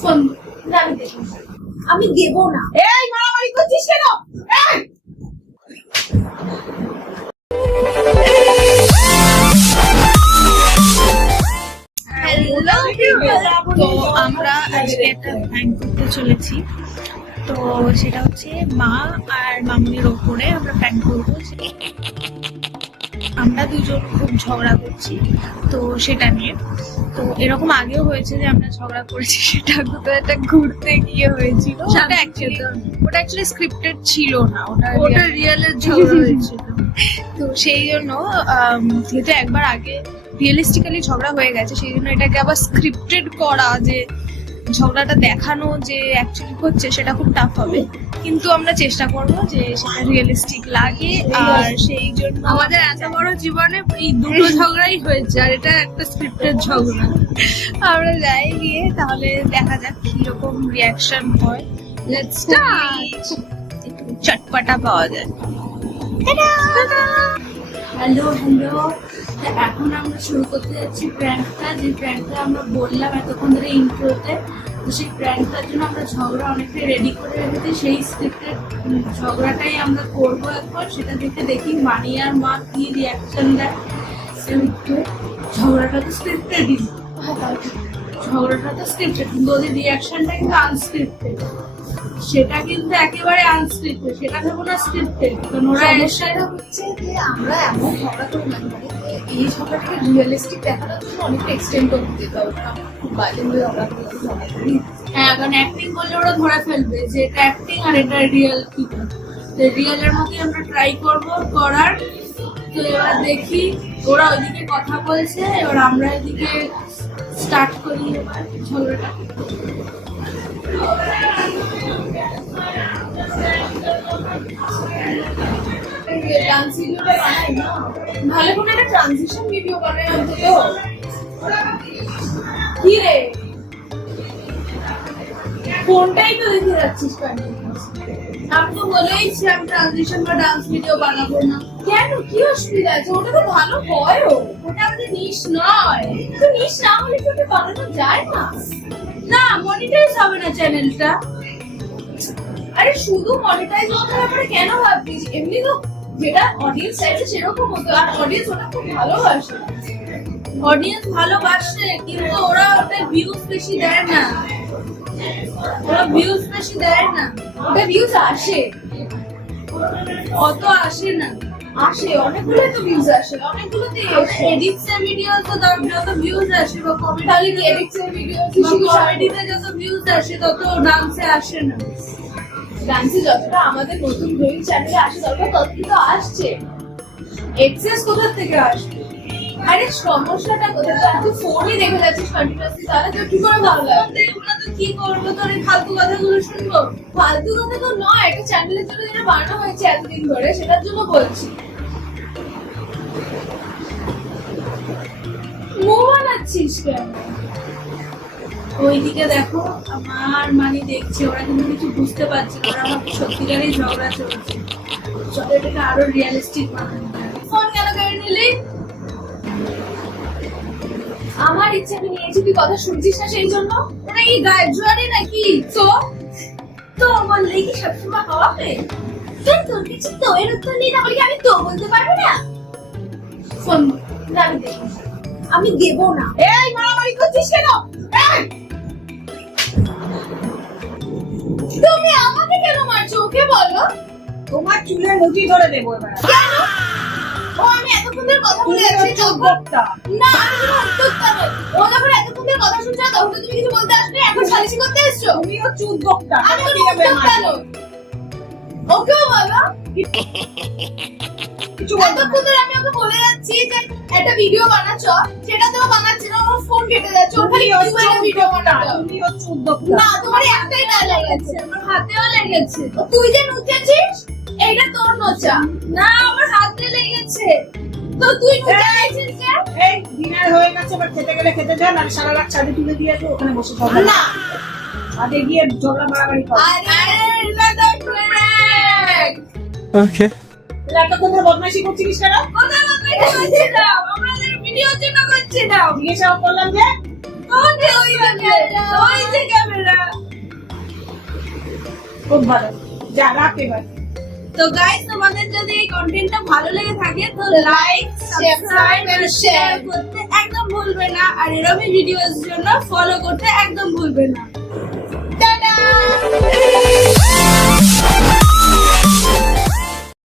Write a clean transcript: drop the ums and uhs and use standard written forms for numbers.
Phone আমি দেব না, আমি দেব না। এই মারামারি করছিস কেন? তো আমরা আজকে একটা প্ল্যান করতে চলেছি। তো সেটা হচ্ছে মা আর মামুনির ওপরে আমরা প্ল্যান করবো। আমরা দুজন খুব ঝগড়া করছি তো সেটা নিয়ে। তো এরকম আগেও হয়েছে যে আমরা ঝগড়া করেছি, সেটা কোথাও একটা ঘুরতে গিয়ে হয়েছিল। ওটা অ্যাকচুয়ালি স্ক্রিপ্টেড ছিল না, ওটা রিয়েলের ঝগড়া হয়েছিল। তো সেই জন্য যেহেতু একবার আগে রিয়েলিস্টিক্যালি ঝগড়া হয়ে গেছে, সেই জন্য এটাকে আবার স্ক্রিপ্টেড করা, যে ঝগড়াটা দেখানো যে অ্যাকচুয়ালি হচ্ছে, সেটা খুব টাফ হবে। কিন্তু আমরা চেষ্টা করব যে সেটা রিয়েলিস্টিক লাগে। আর সেই জন্য আমাদের এত বড় জীবনে এই দুটো ঝগড়াই হয়েছে, আর এটা একটা স্ক্রিপ্টেড ঝগড়া। আমরা যাই গিয়ে, তাহলে দেখা যাক কিরকম রিয়াকশন হয়। Let's start. একটু চটপটা পাওয়া যায়। হ্যালো হ্যালো, এখন আমরা শুরু করতে যাচ্ছি প্র্যাঙ্কটা, যে প্র্যাঙ্কটা আমরা বললাম এতক্ষণ ধরে ইন্ট্রোতে। তো সেই প্র্যাঙ্কটার জন্য আমরা ঝগড়া অনেকটাই রেডি করে রেখেছি। সেই স্ক্রিপ্টের ঝগড়াটাই আমরা করবো এখন। সেটা দেখি মানি আর মা কি রিয়াকশন দেয়। ঝগড়াটা তো স্ক্রিপ্টেডই, ঝগড়াটা তো স্ক্রিপ্টেড, কিন্তু ওদের রিয়াকশনটা কিন্তু আনস্ক্রিপ্টেড। সেটা কিন্তু একেবারে আনস্ক্রিপ্টেড, সেটা ভেবো না স্ক্রিপ্টেড। কারণ ওরা সমস্যাটা হচ্ছে যে আমরা এমন ঝগড়া করলাম, মানে এই ঝগড়াটাকে রিয়েলিস্টিক দেখানোর জন্য অনেকটা এক্সটেন্ড করে দিতে হবে। আমরা খুব বাজেভাবে ঝগড়া করি। হ্যাঁ, কারণ অ্যাক্টিং করলে ওরা ধরে ফেলবে যে এটা অ্যাক্টিং আর এটা রিয়েল কিছু। তো রিয়েলের মধ্যে আমরা ট্রাই করবো করার। তো এবার দেখি, ওরা ওইদিকে কথা বলছে, এবার আমরা এদিকে স্টার্ট করি এবার ঝগড়াটা। ডান্স ভিডিওটা বানাই না, ভালো কোনো একটা ট্রানজিশন ভিডিও বানাই অন্তত। কি রে, ফোনটাই তো দেখে যাচ্ছিস কন্টিনিউয়াস। আমি তো বলেইছি আমি ট্রানজিশন বা ডান্স ভিডিও বানাবো না। কেন, কি অসুবিধা আছে? ওটা তো ভালো হয়ও। ওটা আমাদের নিশ নয়। তো নিস না হলে কি ওটা বানানো যায় না? না, মনিটাইজ হবে না চ্যানেলটা। আরে শুধু মনিটাইজ হওয়ার ব্যাপারে কেন ভাবছিস? এমনি তো যেটা অডিয়েন্স চাইছে সেরকম হতো, আর অডিয়েন্স ওটা খুব ভালোবাসে। অডিয়েন্স ভালোবাসে, কিন্তু ওরা ওটা ভিউজ বেশি দেয় না। ওরা ভিউজ বেশি দেয় না, ওটা ভিউজ আসে, অত আসে না। আসে অনেকগুলো তো ভিউজ আসে, অনেকগুলোতে এডিটস এর ভিডিও তো যত ভিউজ আসে, বা তাহলে কি কমেডি এডিটস এর ভিডিও কমেডিতে যত ভিউজ আসে তত ডান্সে আসে না। ডান্সে যতটা আমাদের নতুন গ্রোয়িং চ্যানেলে আসে দরকার ততই তো আসছে। এক্সেস কোথা থেকে আসবে? আরে সমস্যাটা কোথায়? তুই ফোনই দেখে যাচ্ছিস কন্টিনিউয়াসলি, তাহলে তোর কি করে ভালো লাগবে? এগুলো তো কি করবো, তোর এই ফালতু কথাগুলো শুনবো? ফালতু কথা তো নয়, একটা চ্যানেলের জন্য যেটা বানানো হয়েছে এতদিন ধরে, সেটার জন্য বলছি। মুখ বানাচ্ছিস কেন? ওইদিকে দেখো, আমার মানে দেখছে, ওরা কিন্তু কিছু বুঝতে পারছে না। ওরা আমার সত্যিকারই ঝগড়া চলছে। চলো এটাকে আরো রিয়েলিস্টিক বানানো যায়। ফোন কেন কেড়ে নিলি? আমার ইচ্ছে আমি নিয়েছি, তুই কথা শুনছিস না সেই জন্য? ওরা কি গায়ের জোয়ারি নাকি? তো তো বললে কি সবসময় হবে? তোর কিছু তো এর উত্তর নেই, না বলি আমি তো বলতে পারবো না। ফোন না, আমি দেবো না, আমি দেবো না। এই মারামারি করছিস কেন? তুমি আমাকে কেন মারছো? ওকে বলো। তোমার চুলে মুঠি ধরে দেবো এবার। কেন? ও আমি এতক্ষণ ধরে কথা বলে যাচ্ছি, যোগ্যতা না আমি কোনো উত্তরটা নই। ও যখন এতক্ষণ ধরে কথা শুনছে না, তখন তো তুমি কিছু বলতে আসবে, এখন সালিশি করতে এসছো। তুমিও চুদ বক্তা। আমি কোনো উত্তরটা নই। ওকেও বলো। কিছু বলবো না। এতক্ষণ ধরে আমি ওকে বলে যাচ্ছি যে একটা ভিডিও বানাচ্ছ, সেটাতেও বানাচ্ছি না, আমার ফোন কেটে যাচ্ছে, ওর খালি ইউটিউবে ভিডিও বানাতে। তুমিও চুদ বক্তা। না, তোমার একটাই ডায়লগ আছে, আমার হাতেও লেগেছে। তুই যে নুচেছিস এইটা তোর নোচা। না, আমার হাতে লেগেছে। তো তুই নুচেছিস যে? এই ডিনার হয়ে গেছে, এবার খেতে গেলে খেতে দেন, আর সারা রাত ছাদে তুলে দিয়েছে, ওখানে বসে খাবো। না, ছাদে গিয়ে ঝগড়া মারামারি করো। আরে এটা তো prank। ওকে এতক্ষণ ধরে বদমাইশি করছিস কেন? কথা বলতে করছিলাম, আমাদের ভিডিওর জন্য করছিলাম। জিজ্ঞাসা করলাম যে ওই যে ক্যামেরা। খুব ভালো, যা রাখ এবার। তো গাইস, তোমাদের যদি এই কন্টেন্টটা ভালো লেগে থাকে তো লাইক, সাবস্ক্রাইব এন্ড শেয়ার করতে একদম ভুলবে না, আর এরকমই ভিডিওর জন্য ফলো করতে একদম ভুলবে না।